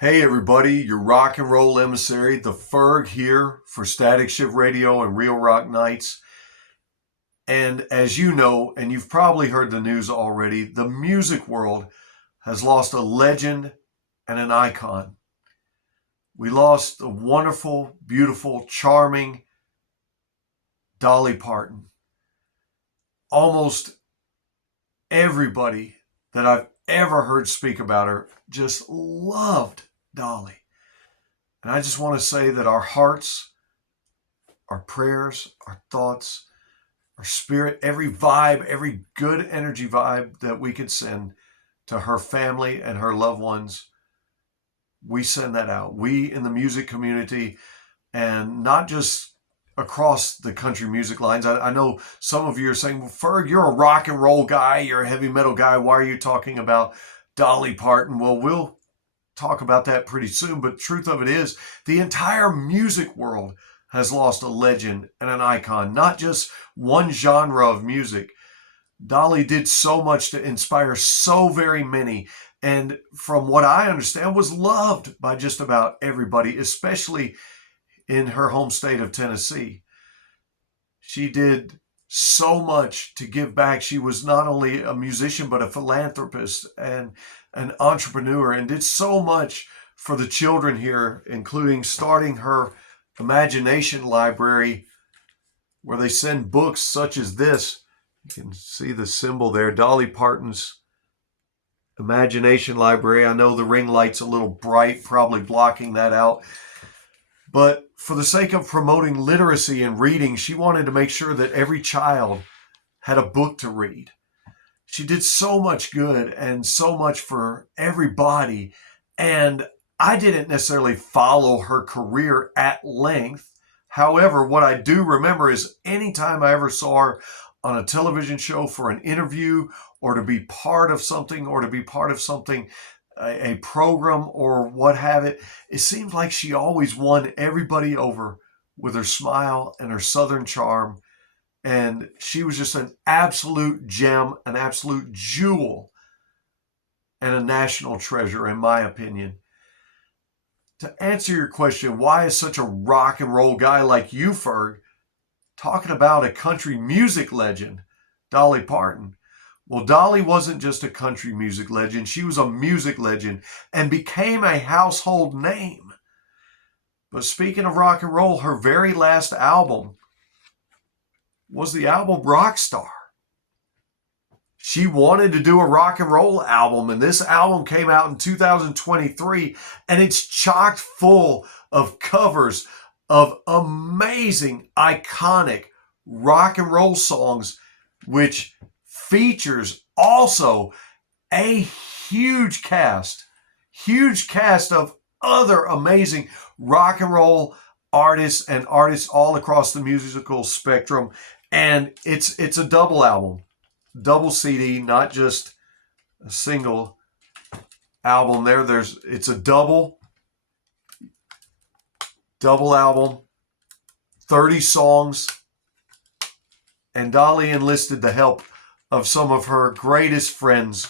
Hey everybody, your rock and roll emissary, the Ferg here for Static Shift Radio and Real Rock Nights. And as you know, and you've probably heard the news already, the music world has lost a legend and an icon. We lost the wonderful, beautiful, charming Dolly Parton. Almost everybody that I've ever heard speak about her just loved Dolly. And I just want to say that our hearts, our prayers, our thoughts, our spirit, every vibe, every good energy vibe that we could send to her family and her loved ones, we send that out. We in the music community, and not just across the country music lines. I know some of you are saying, well, Ferg, you're a rock and roll guy, you're a heavy metal guy. Why are you talking about Dolly Parton? Well, we'll talk about that pretty soon. But truth of it is, the entire music world has lost a legend and an icon, not just one genre of music. Dolly did so much to inspire so very many, and from what I understand, was loved by just about everybody, especially in her home state of Tennessee. She did so much to give back. She was not only a musician, but a philanthropist and an entrepreneur, and did so much for the children here, including starting her imagination library, where they send books such as this. You can see the symbol there, Dolly Parton's Imagination Library. I know the ring light's a little bright, probably blocking that out. But for the sake of promoting literacy and reading, she wanted to make sure that every child had a book to read. She did so much good and so much for everybody. And I didn't necessarily follow her career at length. However, what I do remember is anytime I ever saw her on a television show for an interview, or to be part of something, a program or what have it, it seemed like she always won everybody over with her smile and her Southern charm. And she was just an absolute gem, an absolute jewel, and a national treasure, in my opinion. To answer your question, why is such a rock and roll guy like you, Ferg, talking about a country music legend, Dolly Parton? Well, Dolly wasn't just a country music legend. She was a music legend and became a household name. But speaking of rock and roll, her very last album was the album Rockstar. She wanted to do a rock and roll album, and this album came out in 2023, and it's chock full of covers of amazing, iconic rock and roll songs, which features also a huge cast of other amazing rock and roll artists and artists all across the musical spectrum. And it's a double album, double CD, not just a single album. It's a double album, 30 songs, and Dolly enlisted the help of some of her greatest friends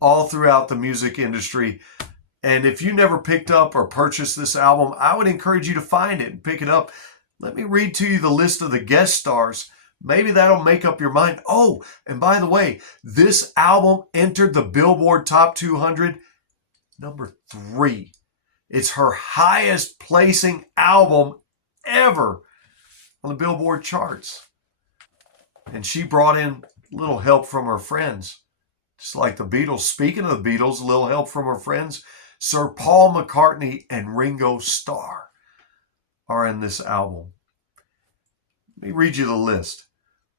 all throughout the music industry. And if you never picked up or purchased this album, I would encourage you to find it and pick it up. Let me read to you the list of the guest stars. Maybe that'll make up your mind. Oh, and by the way, this album entered the Billboard Top 200, number 3. It's her highest placing album ever on the Billboard charts. And she brought in a little help from her friends, just like the Beatles. Speaking of the Beatles, a little help from her friends. Sir Paul McCartney and Ringo Starr are in this album. Let me read you the list.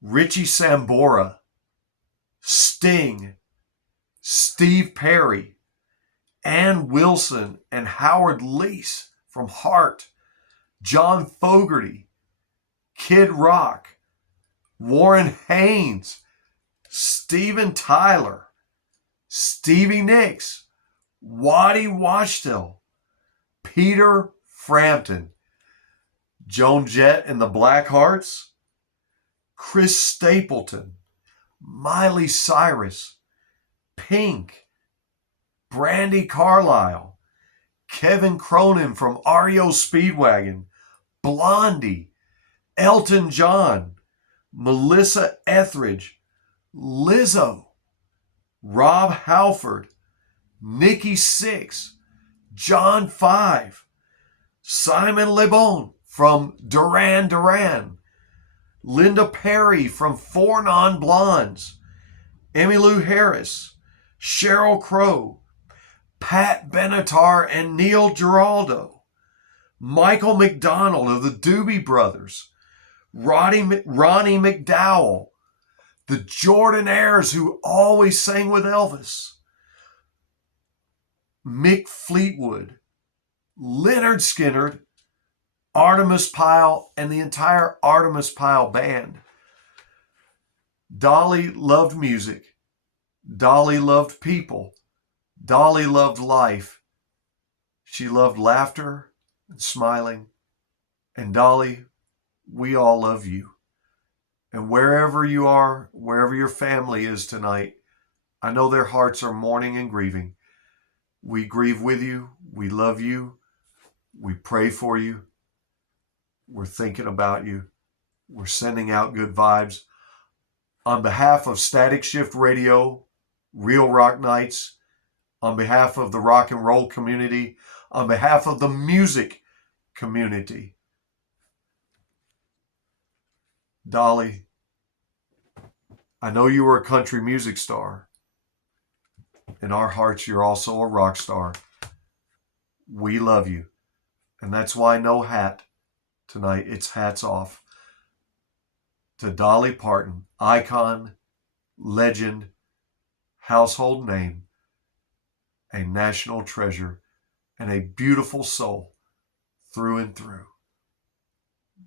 Richie Sambora, Sting, Steve Perry, Ann Wilson and Howard Leese from Heart, John Fogerty, Kid Rock, Warren Haynes, Steven Tyler, Stevie Nicks, Waddy Wachtel, Peter Frampton, Joan Jett and the Blackhearts, Chris Stapleton, Miley Cyrus, Pink, Brandi Carlile, Kevin Cronin from REO Speedwagon, Blondie, Elton John, Melissa Etheridge, Lizzo, Rob Halford, Nikki Sixx, John Five, Simon Le Bon from Duran Duran, Linda Perry from Four Non Blondes, Emmylou Harris, Sheryl Crow, Pat Benatar and Neil Giraldo, Michael McDonald of the Doobie Brothers, Ronnie McDowell, the Jordanaires who always sang with Elvis, Mick Fleetwood, Leonard Skinner, Artemis Pyle, and the entire Artemis Pyle band. Dolly loved music. Dolly loved people. Dolly loved life. She loved laughter and smiling. And Dolly, we all love you. And wherever you are, wherever your family is tonight, I know their hearts are mourning and grieving. We grieve with you. We love you. We pray for you. We're thinking about you. We're sending out good vibes. On behalf of Static Shift Radio, Real Rock Nights, on behalf of the rock and roll community, on behalf of the music community, Dolly, I know you were a country music star. In our hearts, you're also a rock star. We love you. And that's why no hat tonight. It's hats off to Dolly Parton, icon, legend, household name, a national treasure, and a beautiful soul through and through.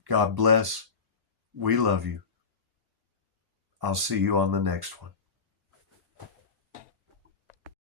God bless. We love you. I'll see you on the next one.